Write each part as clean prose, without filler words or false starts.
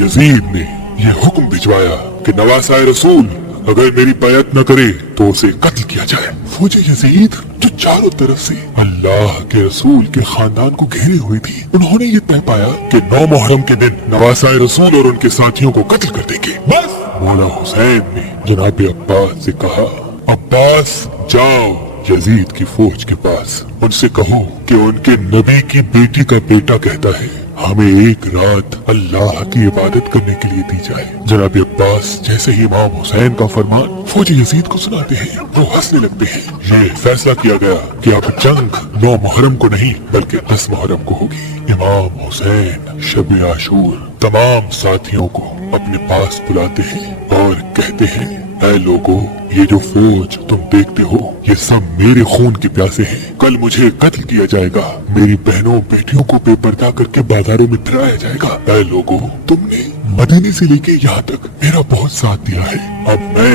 Yazid ने ये हुक्म भिजवाया कि नवासा रसूल अगर मेरी बैत न करे तो उसे कत्ल किया जाए। फौज यजीद जो चारों तरफ से अल्लाह के रसूल के खानदान को घेरे हुए थी, उन्होंने ये तय पाया कि 9 मुहर्रम के दिन नवासा रसूल और उनके साथियों को कत्ल कर देंगे। बस मौला हुसैन ने जनाब अब्बास से कहा, अब्बास जाओ यजीद की फौज के पास, उनसे कहो कि उनके नबी की बेटी का बेटा कहता है हमें एक रात अल्लाह की इबादत करने के लिए दी जाए। जनाब अब्बास जैसे ही इमाम हुसैन का फरमान फौज यजीद को सुनाते हैं वो हंसने लगते हैं। ये फैसला किया गया कि अब जंग 9 मुहर्रम को नहीं बल्कि 10 मुहर्रम को होगी। इमाम हुसैन शब आशूर तमाम साथियों को अपने पास बुलाते हैं और कहते हैं, ऐ लोगों, ये जो फौज तुम देखते हो ये सब मेरे खून के प्यासे हैं। कल मुझे कत्ल किया जाएगा, मेरी बहनों बेटियों को बेपर्दा करके बाजारों में फिराया जाएगा। ऐ लोगों, तुमने मदीने से लेके यहाँ तक मेरा बहुत साथ दिया है, अब मैं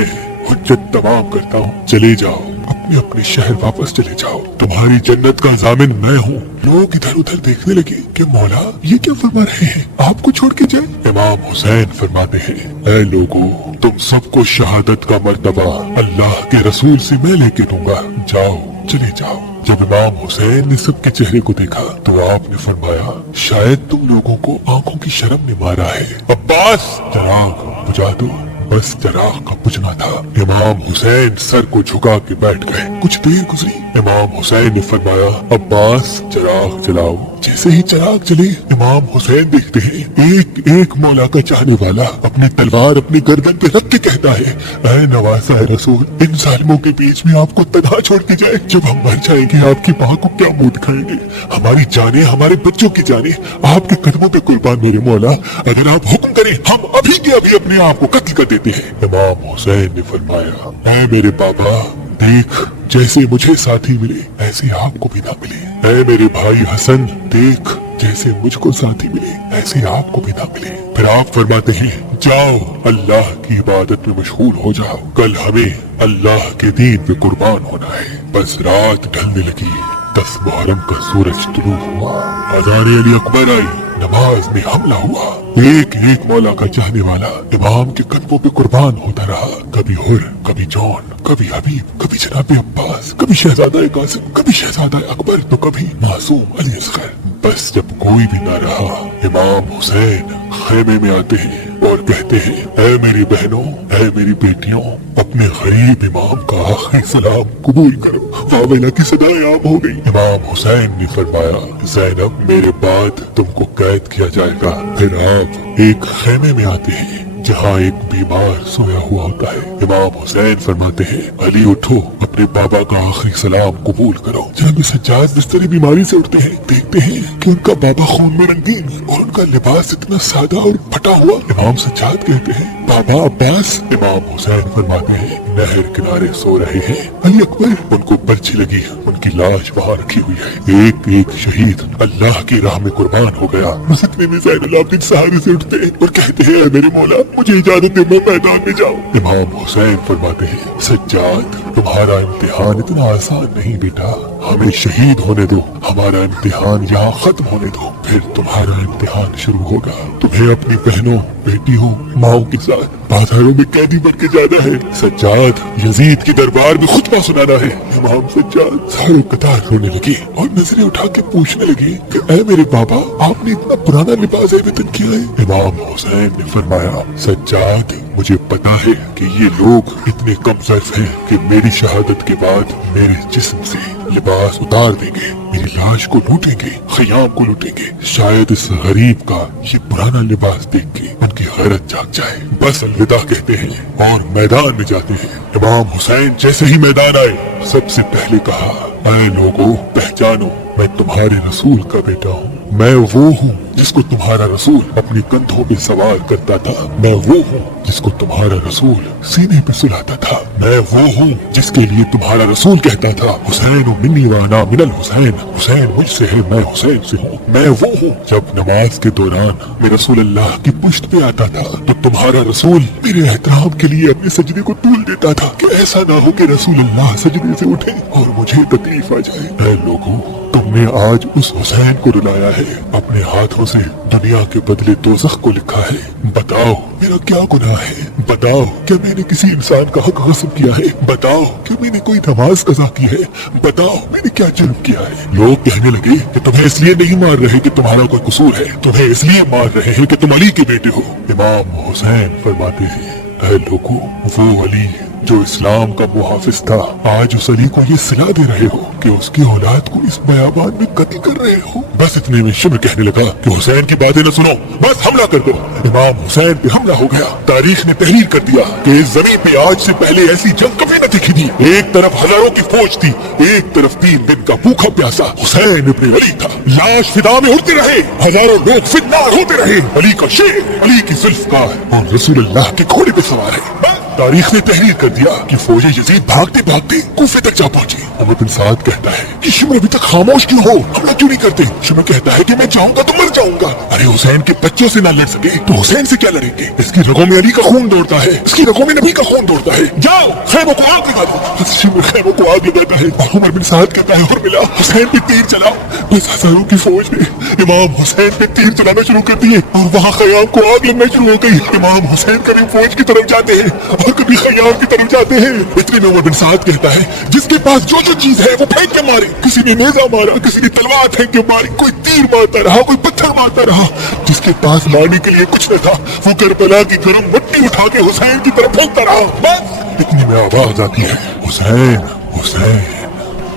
हुज्जत तमाम करता हूँ। चले जाओ, अपने अपने शहर वापस चले जाओ, तुम्हारी जन्नत का जामिन मैं हूँ। लोग इधर उधर देखने लगे कि मौला ये क्या फरमा रहे हैं, आपको छोड़ के जाए। इमाम हुसैन फरमाते हैं, ऐ लोगों, तुम सबको शहादत का मर्तबा अल्लाह के रसूल से मैं लेके दूंगा, जाओ चले जाओ। जब इमाम हुसैन ने सबके चेहरे को देखा तो आपने फरमाया, शायद तुम लोगों को आंखों की शर्म ने मारा है। अब्बास चराग बुझा दो। बस चराग का बुझना था। इमाम हुसैन सर को झुका के बैठ गए। कुछ देर गुजरी, इमाम हुसैन ने फरमाया, अब्बास चराग जलाओ। जैसे ही चराग जले इमाम हुसैन देखते हैं एक एक मौला का चाहने वाला अपनी तलवार अपनी गर्दन पे रख के कहता है, ऐ नवासा रसूल, इन जालिमों के बीच में आपको तन्हा छोड़ के जाए। जब हम मर जाएंगे आपकी माँ को क्या मुंह दिखाएंगे, हमारी जाने हमारे बच्चों की जाने आपके कदमों पे कुर्बान मेरे मौला, अगर आप हुक्म करें हम अभी के अभी अपने आप को कत्ल कर देते हैं। इमाम हुसैन ने फरमाया, ऐ मेरे बाबा, देख जैसे मुझे साथी मिले ऐसे आपको भी ना मिले। ऐ मेरे भाई हसन, देख जैसे मुझको साथी मिले ऐसे आपको भी ना मिले। फिर आप फरमाते हैं, जाओ अल्लाह की इबादत में मशगूल हो जाओ, कल हमें अल्लाह के दीन पे कुर्बान होना है। बस रात ढलने लगी, 10 मुहर्रम का सूरज तुलू हुआ, अज़ान अली अकबर आई, नमाज में हमला हुआ। एक एक मौला का चाहने वाला इमाम के कदमों पे कुर्बान होता रहा। कभी हुर, कभी जॉन, कभी हबीब, कभी जनाब अब्बास, कभी शहजादा कासिम, कभी शहजादा अकबर, तो कभी मासूम अली असगर। बस जब कोई भी ना रहा, इमाम हुसैन खेमे में आते हैं और कहते हैं, ऐ मेरी बहनों, ऐ मेरी बेटियों, अपने गरीब इमाम का आखिरी सलाम कबूल करो। वावेला की सदाएं आम हो गई। इमाम हुसैन ने फरमाया, ज़ैनब, मेरे बाद तुमको कैद किया जाएगा। फिर आप एक खेमे में आते हैं जहाँ एक बीमार सोया हुआ होता है। इमाम हुसैन फरमाते हैं, अली उठो, अपने बाबा का आखिरी सलाम कबूल करो। जनाब सज्जाद बिस्तरी बीमारी से उठते हैं, देखते हैं कि उनका बाबा खून में रंगीन और उनका लिबास इतना सादा और फटा हुआ। इमाम सज्जाद कहते हैं, बाबा अब्बास। इमाम हुसैन फरमाते हैं, नहर किनारे सो रहे हैं अली अकबर, उनको पर्ची लगी, उनकी लाश वहाँ रखी हुई है। एक एक शहीद अल्लाह की राह में कुर्बान हो गया। मसकने में ज़ैनुल आबिदीन सहारे से उठते हैं और कहते हैं, मेरे मौला, मुझे इजाजत दे, मैं मैदान में जाऊं। इमाम हुसैन फरमाते हैं, सज्जाद, तुम्हारा इम्तिहान इतना आसान नहीं बेटा, हमें शहीद होने दो, हमारा इम्तिहान यहाँ खत्म होने दो, फिर तुम्हारा इम्तिहान शुरू होगा। तुम्हें अपनी बहनों बेटियों माओ के साथ बाजारों में कैदी बन के जाना है। सज्जाद, यजीद की दरबार में खुतबा सुनाना है। इमाम सज्जाद सारे कतार रोने लगे और नजरें उठा के पूछने लगे कि ऐ मेरे बाबा, आपने इतना पुराना लिबास वेतन किया है। इमाम हुसैन ने फरमाया, सज्जाद, मुझे पता है कि ये लोग इतने कम ज़र्फ हैं कि मेरी शहादत के बाद मेरे जिस्म से लिबास उतार देंगे, मेरी लाश को लूटेंगे, खयाम को लूटेंगे। शायद इस गरीब का ये पुराना लिबास देख के उनकी गैरत जाग जाए। बस अलविदा कहते हैं और मैदान में जाते हैं। इमाम हुसैन जैसे ही मैदान आए, सबसे पहले कहा, ऐ लोगों, पहचानो, मैं तुम्हारे रसूल का बेटा हूँ। मैं वो हूँ जिसको तुम्हारा रसूल अपने कंधों पे सवार करता था। मैं वो हूँ जिसको तुम्हारा रसूल सीने पे सुलाता था। मैं वो हूँ जिसके लिए तुम्हारा रसूल कहता था, हुसैन मिन्नी व अना मिनल हुसैन, हुसैन मुझसे है, मैं हुसैन से हूँ। मैं वो हूँ जब नमाज के दौरान मैं रसूल अल्लाह की पुश्त पे आता था तो तुम्हारा रसूल मेरे एहतराम के लिए अपने सजदे को तूल देता था कि ऐसा ना हो कि रसूल अल्लाह सजदे से उठे और मुझे तकलीफ आ जाए। ऐ लोगों, तुमने आज उस हुसैन को रुलाया है, अपने हाथों से दुनिया के बदले दोज़ख को लिखा है। बताओ मेरा क्या गुनाह है? बताओ क्या मैंने किसी इंसान का हक गस्ब किया है? बताओ क्या मैंने कोई नमाज कज़ा की है? बताओ मैंने क्या जुर्म किया है? लोग कहने लगे कि तुम्हें इसलिए नहीं मार रहे कि तुम्हारा कोई कसूर है, तुम्हें इसलिए मार रहे हैं कि तुम अली के बेटे हो। इमाम हुसैन फरमाते हैं, ऐ लोगों, वो अली जो इस्लाम का मुहाफिज था, आज उस अली को ये सिला दे रहे हो कि उसकी औलाद को इस बयाबान में कत्ल कर रहे हो। बस इतने में शिम्र कहने लगा कि हुसैन की बातें न सुनो, बस हमला कर दो। इमाम हुसैन पे हमला हो गया। तारीख ने तहरीर कर दिया कि इस जमीन पे आज से पहले ऐसी जंग कभी न दिखी थी। एक तरफ हजारों की फौज थी, एक तरफ 3 दिन का भूखा प्यासा हुसैन इब्न अली था। लाश फिदा में उड़ते रहे, हजारों लोग फितनार होते रहे। अली का शेर, अली की जुल्फकार और रसूलुल्लाह के घोड़े पे सवार है। तारीख ने तहरीर कर दिया कि फौजे यजीद भागते भागते कूफे तक जा पहुंचे। उमर बिन साद कहता है कि शिमर अभी तक खामोश क्यों हो, हमला क्यों नहीं करते? शिमर कहता है कि मैं जाऊंगा तो मर जाऊंगा। अरे हुसैन के बच्चों से ना लड़ सके तो हुसैन से क्या लड़ेंगे? इसकी रगों में अली का खून दौड़ता है, इसकी रगों में नबी का खून दौड़ता है। जाओ खैमों को आग लगा दो। शिमर खैमों को आग लगाता है। उमर बिन साद कहता है, और मिला हुसैन पे तीर चलाओ। बस हजारों की फौज ने इमाम हुसैन पे तीर चलाना शुरू कर दिए और वहाँ खयाम को आग लगना शुरू हो गई। इमाम हुसैन कभी फौज की तरफ जाते हैं और कभी खयाम की तरफ जाते हैं। इतने में उमर बिन साद कहता है, जिसके पास जो जो चीज है वो फेंक के मारे। किसी ने नेजा मारा, किसी ने तलवार फेंक के मारी, कोई तीर मारता रहा, कोई पत्थर मारता रहा। जिसके पास मारने के लिए कुछ न था वो करबला की गर्म मिट्टी उठा के हुसैन की तरफ फेंकता रहा। बस इतनी में आवाज आती है, हुसैन हुसैन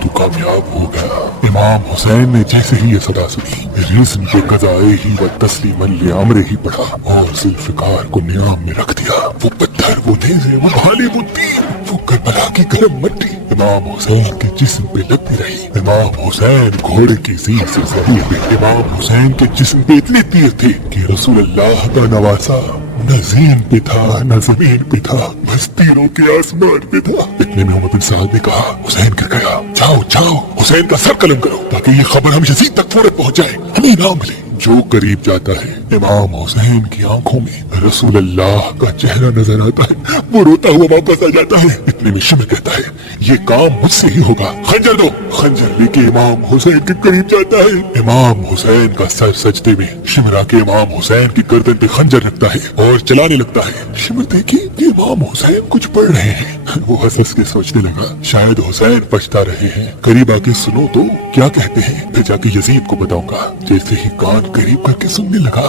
तू कामयाब हो गया। इमाम हुसैन ने जैसे ही ये सदा सुनी, रिज़्न पे कज़ाए ही व तस्लीमन लियामरे ही पढ़ा और जुल्फ़िकार को नियाम में रख दिया। वो पत्थर, वो नेज़े, वो भाले, वो तीर, वो करबला की गर्म मिट्टी इमाम हुसैन के जिस्म पे लगती रही। इमाम हुसैन घोड़े की सीट से जमीन पे, इमाम हुसैन के जिस्म पे इतने तीर थे कि रसूलुल्लाह का नवासा न ज़मीन पे था न जमीन पे था, बस तीरों के आसमान पे था। इतने में उमर बिन साद ने कहा, हुसैन गिर गया, जाओ जाओ हुसैन का सर कलम करो ताकि ये खबर हम यजीद तक फौरन पहुंच जाए, हमें इनाम मिले। जो करीब जाता है इमाम हुसैन की आंखों में रसूलुल्लाह का चेहरा नजर आता है, वो रोता हुआ वापस आ जाता है। इतने में शिमर कहता है, ये काम मुझसे ही होगा, खंजर दो। खंजर लेके इमाम हुसैन के करीब जाता है। इमाम हुसैन का सर सजदे में, शिमर आके इमाम हुसैन की गर्दन पे खंजर रखता है और चलाने लगता है। शिमर देखिए कि इमाम हुसैन कुछ पढ़ रहे हैं। वो हंस हंस के सोचने लगा, शायद हुसैन पछता रहे हैं, करीब आके सुनो तो क्या कहते हैं, फिर जाके यजीद को बताऊंगा। जैसे ही कान करीब करके सुनने लगा,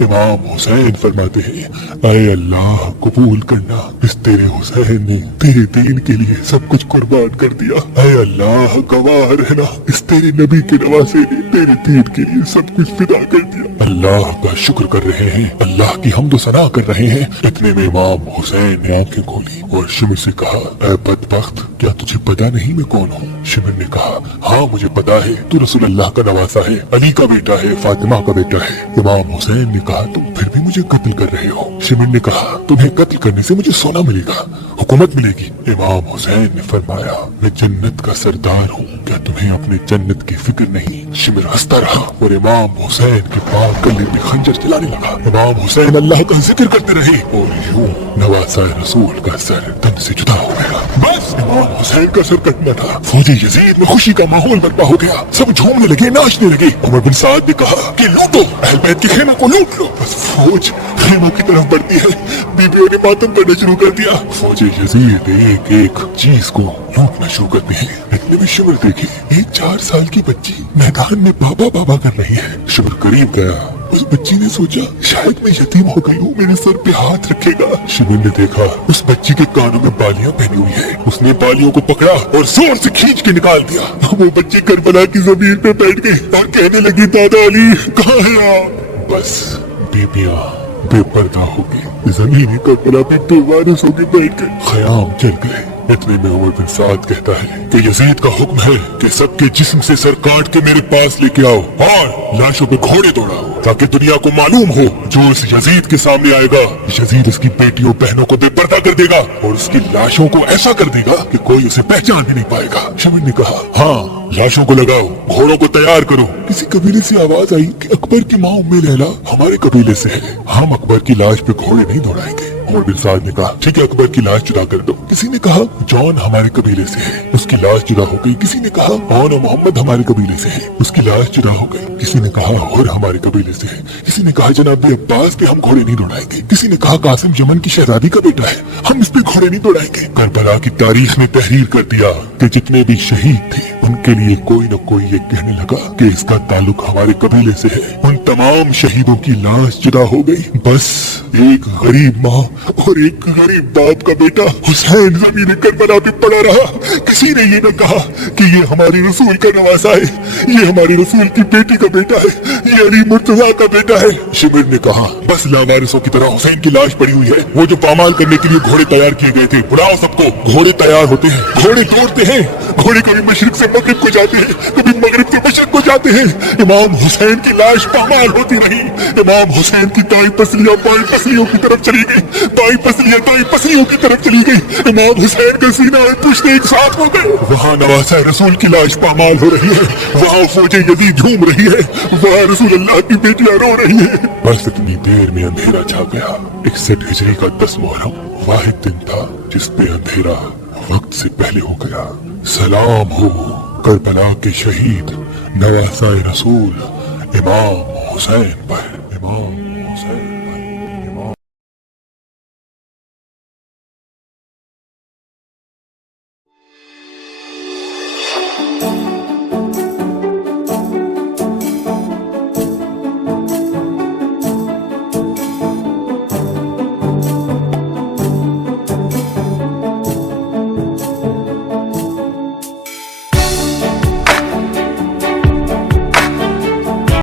इमाम हुसैन फरमाते हैं, ऐ अल्लाह कबूल करना, इस तेरे हुसैन ने तेरे दीन के लिए सब कुछ कुर्बान कर दिया। ऐ अल्लाह गवाह रहना, इस तेरे नबी के नवासे ने तेरे दीन के लिए सब कुछ फिदा कर दिया। अल्लाह का शुक्र कर रहे हैं, अल्लाह की हम्द सना कर रहे हैं। इतने में इमाम हुसैन ने आंखें खोली और शिमर से कहा, ऐ बदबख्त, क्या तुझे पता नहीं मैं कौन हूँ? शिमर ने कहा, हाँ मुझे पता है, तू रसूलुल्लाह का नवासा है, अली का बेटा है, फातिमा का बेटा है। इमाम हुसैन ने कहा, तुम फिर भी मुझे कत्ल कर रहे हो। शिमर ने कहा, तुम्हें कत्ल करने से मुझे सोना मिलेगा, हुकूमत मिलेगी। इमाम हुसैन ने फरमाया, मैं जन्नत का सरदार हूँ, क्या तुम्हें अपने जन्नत की फिक्र नहीं? शिमर हंसता रहा और इमाम हुसैन के पांव गले में खंजर चलाने लगा। इमाम हुसैन अल्लाह का जिक्र करते रहे और यूं नवासा रसूल का सर तन से जुदा हो गया। बस इमाम हुसैन का सर कटना था। फौजी यजीद में खुशी का माहौल बर्पा हो गया, सब झूमने लगे, नाचने लगे। उमर बिन साद ने कहा कि लूटो, अहल बैत के खेमे को लूट लो। बस फौज खेमों की तरफ बढ़ती है, बीबियों ने मातम करना शुरू कर दिया। फौजी यजीद एक एक चीज को लूटना शुरू करते हैं। इतने में शिमर देखे, एक 4 साल की बच्ची मैदान में बाबा बाबा कर रही है। शिमर करीब गया, उस बच्ची ने सोचा शायद मैं यतीम हो गई हूँ, मेरे सर पे हाथ रखेगा। शिमर ने देखा उस बच्ची के कानों में बालियां पहनी हुई है। उसने बालियों को पकड़ा और जोर से खींच के निकाल दिया। वो बच्ची करबला की जमीन पे बैठ गई और कहने लगी, दादा अली कहाँ है आप? बस बीबियां बेपर्दा हो गई, जमीनी करबला पे बेवारिस होके बैठ गए, खयाम चल गए। इतने में उमर बिन साद कहता है कि यजीद का हुक्म है कि सबके जिस्म से सर काट के मेरे पास लेके आओ और लाशों पे घोड़े दौड़ाओ, ताकि दुनिया को मालूम हो जो इस यजीद के सामने आएगा, यजीद उसकी बेटियों बहनों को बेपर्दा कर देगा और उसकी लाशों को ऐसा कर देगा कि कोई उसे पहचान भी नहीं पाएगा। शिमर ने कहा, हाँ लाशों को लगाओ, घोड़ों को तैयार करो। किसी कबीले से आवाज आई कि अकबर की माँ उम्मे लैला हमारे कबीले से है, हम अकबर की लाश पे घोड़े नहीं दौड़ाएंगे। उमर बिन साद ने कहा ठीक है अकबर की लाश जुदा कर दो। किसी ने कहा जॉन हमारे कबीले से है, उसकी लाश जुदा हो गई। किसी ने कहा और मोहम्मद हमारे कबीले से है, उसकी लाश जुदा हो गई। किसी ने कहा और हमारे कबीले से है। किसी ने कहा जनाब अब्बास पे हम घोड़े नहीं दौड़ाएंगे। किसी ने कहा कासिम यमन की शहजादी का बेटा है, हम इस पे घोड़े नहीं दौड़ाएंगे। करबला की तारीख ने तहरीर कर दिया कि जितने भी शहीद थे उनके लिए कोई न कोई ये कहने लगा कि इसका ताल्लुक हमारे कबीले से है। उन तमाम शहीदों की लाश जुदा हो गई। बस एक गरीब माँ और एक गरीब बाप का बेटा हुसैन जमीन करबला पे पड़ा रहा। किसी ने ये न कहा कि ये हमारे रसूल का नवासा है, ये हमारे रसूल की बेटी का बेटा है, ये अली मुर्तजा का बेटा है। शिमिर ने कहा बस लावारिसों की तरह हुसैन की लाश पड़ी हुई है। वो जो पामाल करने के लिए घोड़े तैयार किए गए थे, बुलाओ सबको। घोड़े तैयार होते हैं, घोड़े दौड़ते हैं। घोड़े कभी मशरिक से मगरिब को जाते हैं, कभी मगरिब से मशरिक को जाते हैं। इमाम हुसैन की लाश पामाल होती रही। इमाम हुसैन की दाई पसलियां बाई पसलियों की तरफ चली गई, दाई पसलियां दाई पसलियों की तरफ चली गई। इमाम हुसैन का सीना और पुश्त एक साथ हो गए। वहाँ नवासा रसूल की लाश पामाल हो रही है, वहाँ फौजे यजीद झूम रही है, वहाँ रसूल अल्लाह की बेटियां रो रही है। बस इतनी देर में अंधेरा छा गया। 61 हिजरी का 10 मुहर्रम वाहिद दिन था जिसपे अंधेरा वक्त से पहले हो गया। सलाम हो करबला के शहीद नवासा रसूल इमाम हुसैन पर।